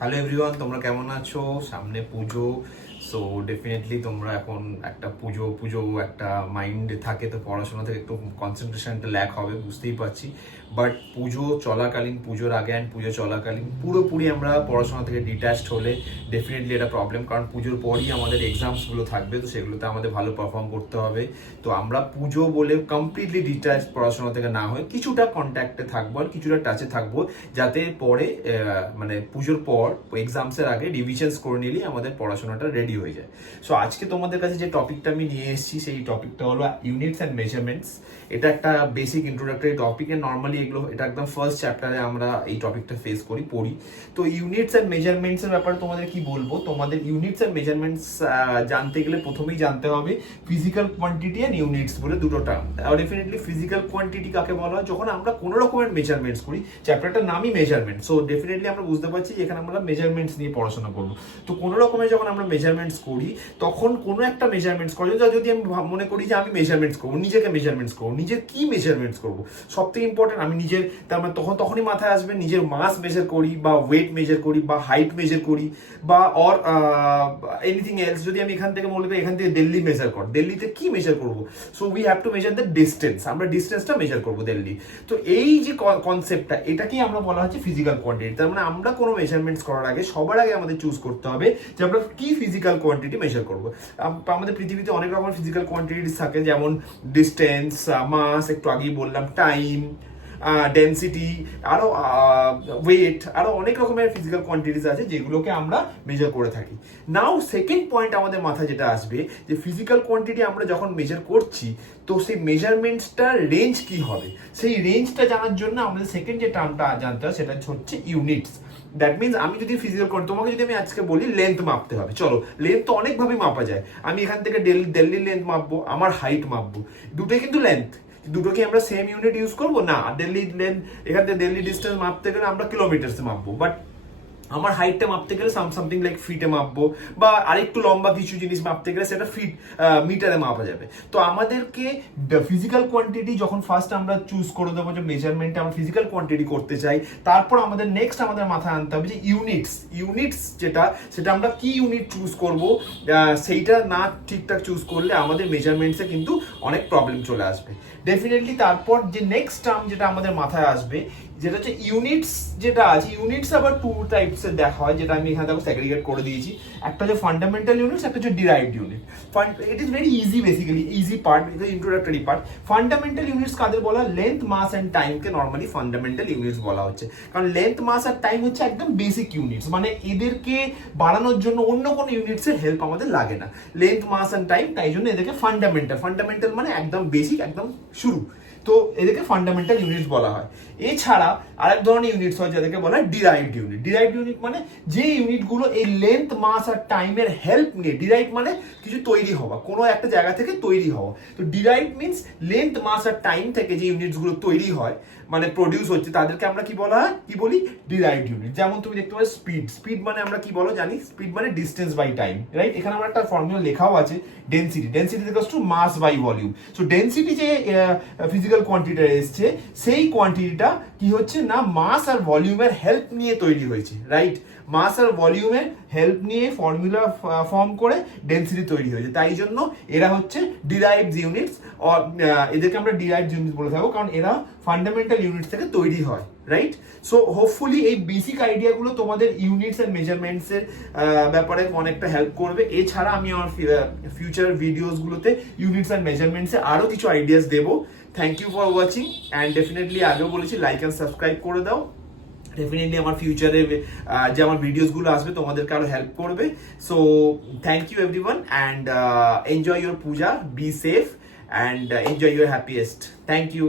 Hello everyone, তোমরা কেমন আছো? সামনে পুজো। সো ডেফিনেটলি তোমরা এখন একটা পুজো পুজো একটা মাইন্ড থাকে, তো পড়াশোনা থেকে একটু কনসেন্ট্রেশনটা ল্যাক হবে, বুঝতেই পারছি। বাট পুজো চলাকালীন, পুজোর আগে অ্যান্ড পুজো চলাকালীন পুরোপুরি আমরা পড়াশোনা থেকে ডিট্যাচড হলে ডেফিনেটলি এটা প্রবলেম, কারণ পুজোর পরই আমাদের এক্সামসগুলো থাকবে, তো সেগুলোতে আমাদের ভালো পারফর্ম করতে হবে। তো আমরা পুজো বলে কমপ্লিটলি ডিট্যাচ পড়াশোনা থেকে না হয়ে কিছুটা কন্ট্যাক্টে থাকবো আর কিছুটা টাচে থাকবো, যাতে পরে মানে পুজোর পর এক্সামসের আগে রিভিশনস করে নিলেই আমাদের পড়াশোনাটা রেডি হয়ে যায়। সো আজকে তোমাদের কাছে যে টপিকটা আমি নিয়ে এসেছি সেই টপিকটা হলো ইউনিটস অ্যান্ড মেজারমেন্টস। এটা একটা basic introductory topic, and normally এগুলো এটা একদম ফার্স্ট চ্যাপ্টারে আমরা এই টপিকটা ফেস পড়ি। তো ইউনিটস অ্যান্ড মেজারমেন্টস এর ব্যাপারে তোমাদের কি বলবো, তোমাদের ইউনিটস অ্যান্ড মেজারমেন্টস জানতে গেলে প্রথমেই জানতে হবে ফিজিক্যাল কোয়ান্টিটি অ্যান্ড ইউনিটস বলে দুটো টার্ম। ডেফিনেটলি ফিজিক্যাল কোয়ান্টিটি কাকে বলা হয়? যখন আমরা কোনো রকমের মেজারমেন্টস করি, চ্যাপ্টারটার নামই মেজারমেন্ট, সো ডেফিনেটলি আমরা বুঝতে পারছি যে এখানে আমরা মেজারমেন্টস নিয়ে পড়াশোনা করবো। তো কোনো রকমের যখন আমরা মেজারমেন্টস করি, তখন কোনো একটা মেজারমেন্টস করি, যদি আমি মনে করি যে আমি মেজারমেন্টস করবো, নিজেকে মেজারমেন্টস করবো, নিজের কি মেজারমেন্টস করবো, সব থেকে ইম্পর্টেন্ট আমি নিজের, তার মানে তখনই মাথায় আসবে নিজের মাস মেজার করি বা ওয়েট মেজার করি বা হাইট মেজার করি বা অর এনিথিং এলস। যদি আমি এখান থেকে বলবো এখান থেকে দিল্লি মেজার কর, দিল্লিতে কি মেজার করবো? So we have to measure the distance, আমরা ডিস্টেন্সটা মেজার করবো দিল্লি। তো এই যে কনসেপ্টটা, এটাকেই আমরা বলা হচ্ছে ফিজিক্যাল কোয়ান্টিটি। তার মানে আমরা কোনো মেজারমেন্টস করার আগে সবার আগে আমাদের চুজ করতে হবে যে আমরা কি ফিজিক্যাল কোয়ান্টিটি মেজার করবো। আমাদের পৃথিবীতে অনেক রকমের ফিজিক্যাল কোয়ান্টিটিস থাকে, যেমন ডিস্টেন্স, মাস, একটু আগেই বললাম, টাইম, ডেন্সিটি, আরো ওয়েট, আরো অনেক রকমের ফিজিক্যাল কোয়ান্টিটিস আছে যেগুলোকে আমরা মেজার করে থাকি। নাও সেকেন্ড পয়েন্ট আমাদের মাথায় যেটা আসবে, যে ফিজিক্যাল কোয়ান্টিটি আমরা যখন মেজার করছি, তো সেই মেজারমেন্টসটার রেঞ্জ কি হবে, সেই রেঞ্জটা জানার জন্য আমাদের সেকেন্ড যে টার্মটা জানতে হয় সেটা হচ্ছে ইউনিটস। দ্যাট মিনস আমি যদি ফিজিক্যাল তোমাকে যদি আমি আজকে বলি লেন্থ মাপতে হবে, চলো লেন্থ তো অনেকভাবে মাপা যায়। আমি এখান থেকে দিল্লির লেন্থ মাপবো, আমার হাইট মাপবো, দুটোই কিন্তু লেন্থ। দুটোকে আমরা সেম ইউনিট ইউজ করবো না? দিল্লি লেন্থ, এখান থেকে দিল্লি ডিস্টেন্স মাপতে গেলে আমরা কিলোমিটার্সে মাপবো, বাট আমার হাইটটা মাপতে গেলে সামথিং লাইক ফিটে মাপবো, বা আরেকটু লম্বা কিছু জিনিস মাপতে গেলে সেটা ফিট মিটারে মাপা যাবে। তো আমাদেরকে ফিজিক্যাল কোয়ান্টিটি যখন ফার্স্ট আমরা চুজ করে দেবো যে মেজারমেন্টে আমরা ফিজিক্যাল কোয়ান্টিটি করতে চাই, তারপর আমাদের নেক্সট আমাদের মাথায় আনতে হবে যে ইউনিটস সেটা আমরা কি ইউনিট চুজ করব, সেইটা না ঠিকঠাক চুজ করলে আমাদের মেজারমেন্টসে কিন্তু অনেক প্রবলেম চলে আসবে ডেফিনেটলি। তারপর যে নেক্সট টার্ম যেটা আমাদের মাথায় আসবে, যেটা হচ্ছে ইউনিটস। যেটা আছে ইউনিটস আবার টু টাইপসের দেখা হয়, যেটা আমি এখানে সেগ্রিগেট করে দিয়েছি। একটা হচ্ছে ফান্ডামেন্টাল ইউনিটস, একটা হচ্ছে derived unit. It is very easy, basically easy part, এটা ইন্ট্রোডাক্টরি পার্ট। ফান্ডামেন্টাল ইউনিটস কাদের বলা? লেন্থ, মাস অ্যান্ড টাইমকে নর্মালি ফান্ডামেন্টাল ইউনিটস বলা হচ্ছে, কারণ লেন্থ, মাস আর টাইম হচ্ছে একদম বেসিক ইউনিটস, মানে এদেরকে বাড়ানোর জন্য অন্য কোনো ইউনিটসের হেল্প আমাদের লাগে না। লেন্থ, মাস অ্যান্ড টাইম, তাই জন্য এদেরকে ফান্ডামেন্টাল মানে একদম বেসিক, একদম শুরু, তো এদেরকে ফান্ডামেন্টাল ইউনিটস বলা হয়। এছাড়া আরেক ধরনের ইউনিটস হয় যাদেরকে বলা হয় ডিরাইভড ইউনিট। ডিরাইভড ইউনিট মানে যে ইউনিটগুলো এই লেন্থ, মাস আর টাইমের হেল্প নিয়ে, ডিরাইভ মানে কিছু তৈরি হওয়া, কোনো একটা জায়গা থেকে তৈরি হওয়া। তো ডিরাইভ মিনস লেন্থ, মাস আর টাইম থেকে যে ইউনিটসগুলো তৈরি হয়, মানে প্রডিউস হচ্ছে, তাদেরকে আমরা কি বলা হয়, কি বলি? Derived unit. যেমন তুমি দেখতে পাচ্ছ স্পিড মানে আমরা কি বলো জানি? স্পিড মানে ডিস্টেন্স বাই টাইম, রাইট? এখানে আমরা একটা ফর্মুলা লেখাও আছে, density equals to mass by volume. So density যে ফিজিক্যাল কোয়ান্টিটি এসছে, সেই কোয়ান্টিটিটা কি হচ্ছে না, মাস আর ভলিউমের হেল্প নিয়ে তৈরি হয়েছে, রাইট? মাস আর ভলিউমের হেল্প নিয়ে ফর্মুলা ফর্ম করে ডেন্সিটি তৈরি হয়েছে, তাই জন্য এরা হচ্ছে ডিরাইভড ইউনিটস। এদেরকে আমরা ডিরাইভড ইউনিটস বলে থাকবো, কারণ এরা ফান্ডামেন্টাল ইউনিটস থেকে তৈরি হয়, রাইট? সো হোপফুলি এই বেসিক আইডিয়াগুলো তোমাদের ইউনিটস এন্ড মেজারমেন্টস এর ব্যাপারে অনেকটা হেল্প করবে। এছাড়া আমি আমার ফিউচার ভিডিওসগুলোতে ইউনিটস এন্ড মেজারমেন্টস এ আরো কিছু আইডিয়াস দেবো। Thank you for watching, and definitely আগেও বলেছি লাইক অ্যান্ড সাবস্ক্রাইব করে দাও। ডেফিনেটলি আমার ফিউচারে যে আমার ভিডিওসগুলো আসবে তোমাদেরকে আরো হেল্প করবে। So thank you everyone, and enjoy your puja, be safe, and enjoy your happiest. Thank you.